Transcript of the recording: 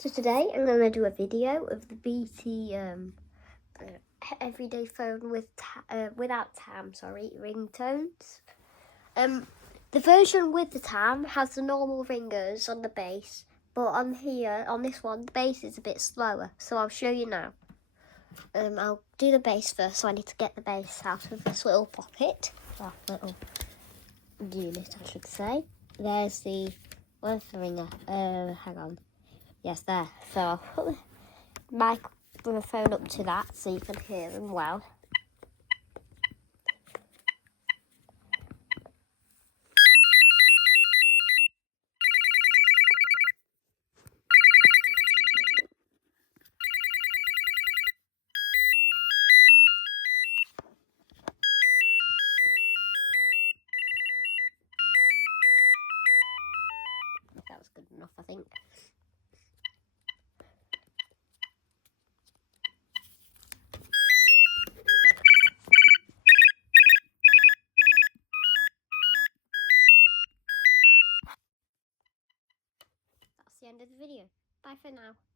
So today I'm going to do a video of the BT everyday phone with without TAM, ringtones. The version with the TAM has the normal ringers on the bass, but on here, on this one, the bass is a bit slower, so I'll show you now. I'll do the bass first, so I need to get the bass out of this little pocket, little unit I should say. Where's the ringer? Hang on. Yes, there. So I'll put the microphone up to that so you can hear them well. That was good enough, I think. That's the end of the video. Bye for now.